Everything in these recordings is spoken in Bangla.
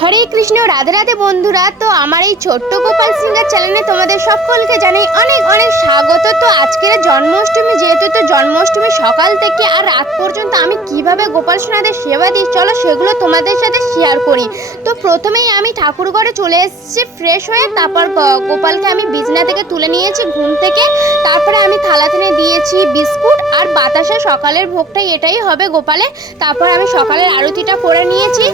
হরে কৃষ্ণ, রাধে রাধে বন্ধুরা। তো আমার এই ছোট্ট গোপাল সিঙ্গার চ্যানেলে তোমাদের সকলকে জানাই অনেক অনেক স্বাগত। তো আজকের জন্মাষ্টমী, যেহেতু তো জন্মাষ্টমী সকাল থেকে আর রাত পর্যন্ত আমি কীভাবে গোপাল সোনাদের সেবা দিই, চলো সেগুলো তোমাদের সাথে শেয়ার করি। তো প্রথমেই আমি ঠাকুর ঘরে চলে এসেছি ফ্রেশ হয়ে তারপর গোপালকে আমি বিছনা থেকে তুলে নিয়েছি ঘুম থেকে। তারপরে আমি থালা টেনে দিয়েছি বিস্কুট আর বাতাসা সকালের ভোগটাই এটাই হবে গোপালে তারপর আমি সকালের আরতিটা করে নিয়েছি।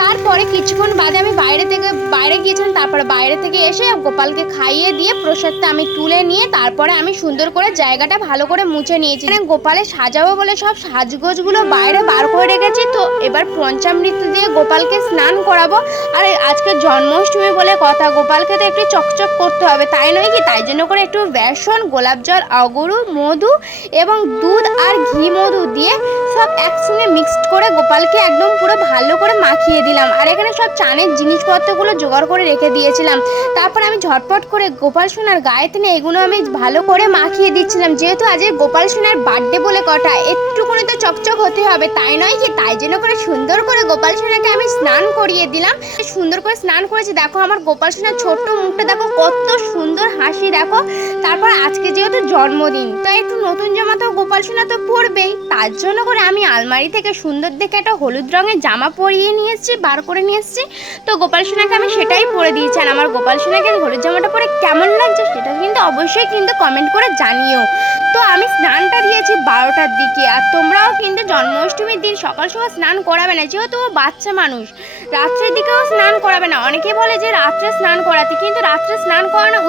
তারপরে কিছুক্ষণ বাদে আমি বাইরে থেকে, বাইরে গিয়েছিলাম, তারপরে বাইরে থেকে এসে গোপালকে খাইয়ে দিয়ে প্রসাদটা আমি তুলে নিয়ে তারপরে আমি সুন্দর করে জায়গাটা ভালো করে মুছে নিয়েছি। মানে গোপালে সাজাবো বলে সব সাজগোজগুলো বাইরে বার করে রেখেছি, তো এবার পঞ্চামৃত দিয়ে গোপালকে স্নান করাবো। আর আজকে জন্মাষ্টমী বলে কথা, গোপালকে তো একটু চকচক করতে হবে, তাই নয় কি? তাই জন্য করে একটু বেসন, গোলাপ জল অগরু মধু এবং দুধ আর ঘি মধু দিয়ে সব একসঙ্গে মিক্সড করে গোপালকে একদম পুরো ভালো করে মাখিয়ে দিলাম। আর এখানে সব চানের জিনিসপত্রগুলো জোগাড় করে রেখে দিয়েছিলাম। তারপর আমি ঝটপট করে গোপাল সোনার গায়ে এগুলো আমি ভালো করে মাখিয়ে দিচ্ছিলাম। যেহেতু আজকে গোপাল সোনার বার্থডে বলে কথা একটুকুনি তো চকচক হতে হবে। তাই নয় কি? তাই জন্য করে সুন্দর করে গোপাল সোনাকে আমি স্নান করিয়ে দিলাম। সুন্দর করে স্নান করেছি। দেখো আমার গোপাল সোনার ছোট্ট মুখটা দেখো, কত সুন্দর হাসি দেখো। তারপর আজকে যেহেতু জন্মদিন, তো একটু নতুন জামা তো গোপাল সোনা তো পরবেই। তার জন্য করে আমি আলমারি থেকে সুন্দর দেখে একটা হলুদ রঙের জামা পরিয়ে নিয়ে এসেছি, বার করে নিয়ে এসেছি। তো গোপাল সোনাকে আমি সেটাই পরে দিয়েছি। আর আমার গোপাল সোনাকে হলুদ জামাটা পরে কেমন লাগছে, সেটা কিন্তু অবশ্যই কিন্তু কমেন্ট করে জানিও। তো আমি স্নানটা দিয়েছি বারোটার দিকে। আর তোমরাও কিন্তু জন্মাষ্টমীর দিন সকাল সকাল স্নান করাবে না, যেহেতু ও বাচ্চা মানুষ। রাত্রের দিকেও স্নান করাবে না। অনেকে বলে যে রাত্রে স্নান করাতে, কিন্তু রাত্রে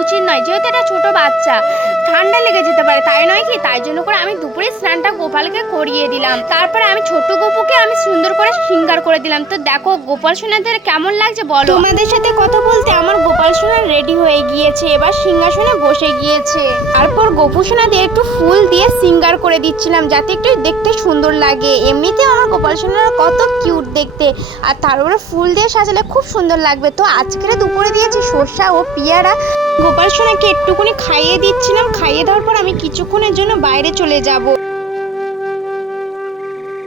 উচিত নয়, যেহেতু এটা ছোট বাচ্চা। ঠান্ডা লেগে যেতে পারে, তাই নয় কি? তাই জন্য করে আমি দুপুরে স্নানটা গোপালকে করিয়ে দিলাম। তারপরে আমি ছোট গোপুকে আমি সুন্দর করে সিঙ্গার করে দিলাম। তো দেখো, গোপাল সোনাদের কেমন লাগছে বলো? তোমাদের সাথে কথা বলতে আমার গোপাল সোনা রেডি হয়ে গিয়েছে। এবার সিংহাসনে বসে গিয়েছে। তারপর গোপু সোনাদের একটু ফুল দিয়ে সিঙ্গার করে দিচ্ছিলাম, যাতে একটু দেখতে সুন্দর লাগে। এমনিতে আমার গোপাল সোনারা কত কিউট দেখতে। আর তার উপরে ফুল দিয়ে সাজালে খুব সুন্দর লাগবে। তো আজকের দুপুরে দিয়েছি সর্ষা ও পিয়ারা। গোপাল সোনাকে একটুকুনি খাইয়ে দিচ্ছিলাম খাইয়ে দেওয়ার পর আমি কিছুক্ষণের জন্য বাইরে চলে যাব।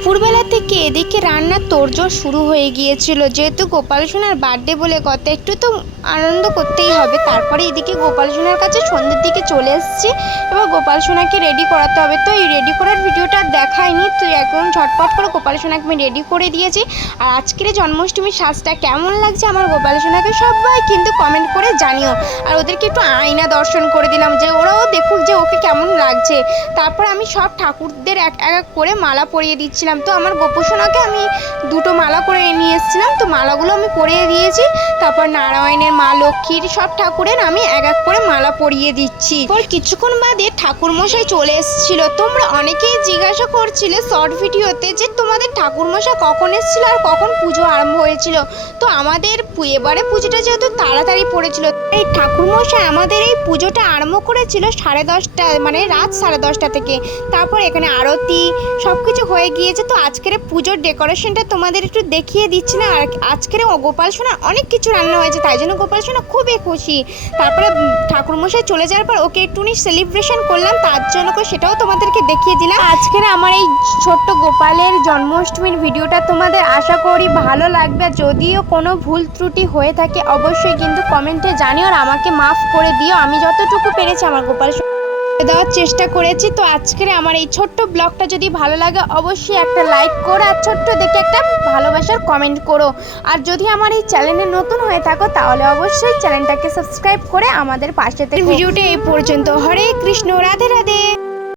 দুপুরবেলা থেকে এদিকে রান্নার তোড়জোড় শুরু হয়ে গিয়েছিল। যেহেতু গোপাল সোনার বার্থডে বলে কথা, একটু তো আনন্দ করতেই হবে। তারপরে এদিকে গোপাল সোনার কাছে সন্ধ্যের দিকে চলে এসেছি এবার গোপাল সোনাকে রেডি করাতে হবে। তো এই রেডি করার ভিডিওটা আর দেখাইনি, তো একদম ঝটপট করে গোপাল সোনাকে আমি রেডি করে দিয়েছি। আর আজকের জন্মাষ্টমীর সাজটা কেমন লাগছে আমার গোপাল সোনাকে সবাই কিন্তু কমেন্ট করে জানিও। আর ওদেরকে একটু আয়না দর্শন করে দিলাম, যে ওরাও দেখুক যে ওকে কেমন লাগছে। তারপর আমি সব ঠাকুরদের এক এক করে মালা পরিয়ে দিচ্ছিলাম। তো আমার গোপোষণাকে আমি দুটো মালা করে নিয়ে এসেছিলাম। তো মালাগুলো আমি পরিয়ে দিয়েছি। তারপর নারায়ণের মা, লক্ষ্মীর সব ঠাকুরের আমি এক এক করে মালা পরিয়ে দিচ্ছি। পর কিছুক্ষণ বাদে ঠাকুরমশাই চলে এসেছিল। তোমরা অনেকেই জিজ্ঞাসা করছিলে শর্ট ভিডিওতে যে তোমাদের ঠাকুরমশাই কখন এসেছিল আর কখন পুজো আরম্ভ হয়েছিল। তো আমাদের এবারে পুজোটা যেহেতু তাড়াতাড়ি পড়েছিল এই ঠাকুরমশাই আমাদের এই পুজোটা আরম্ভ করেছিল সাড়ে দশটা মানে রাত সাড়ে দশটা থেকে। তারপর এখানে আরতি সব কিছু হয়ে গিয়েছে। তো আজকের পুজোর ডেকোরেশনটা তোমাদের একটু দেখিয়ে দিচ্ছি না। আর আজকের গোপাল সোনা অনেক কিছু রান্না হয়েছে, তাই জন্য গোপাল সোনা খুবই খুশি। তারপরে ঠাকুরমশাই চলে যাওয়ার পর ওকে একটুনি সেলিব্রেশন করলাম, তার জন্য করে সেটাও তোমাদেরকে দেখিয়ে দিলাম। আজকের আমার এই ছোট্ট গোপালের জন্মাষ্টমীর ভিডিওটা তোমাদের আশা করি ভালো লাগবে। যদিও কোনো ভুল ত্রুটি হয়ে থাকে, অবশ্যই কিন্তু কমেন্টে জানিও আর আমাকে মাফ করে দিও। আমি যতটুকু পেরেছি আমার গোপাল সোনা দেওয়ার চেষ্টা করেছি। তো আজকের আমার এই ছোট্ট ব্লগটা যদি ভালো লাগে, অবশ্যই একটা লাইক করো আর ছোট্ট দেখে একটা ভালোবাসার কমেন্ট করো। আর যদি আমার এই চ্যানেলে নতুন হয়ে থাকো, তাহলে অবশ্যই চ্যানেলটাকে সাবস্ক্রাইব করে আমাদের পাশে থেকে। ভিডিওটি এই পর্যন্ত। হরে কৃষ্ণ, রাধে রাধে।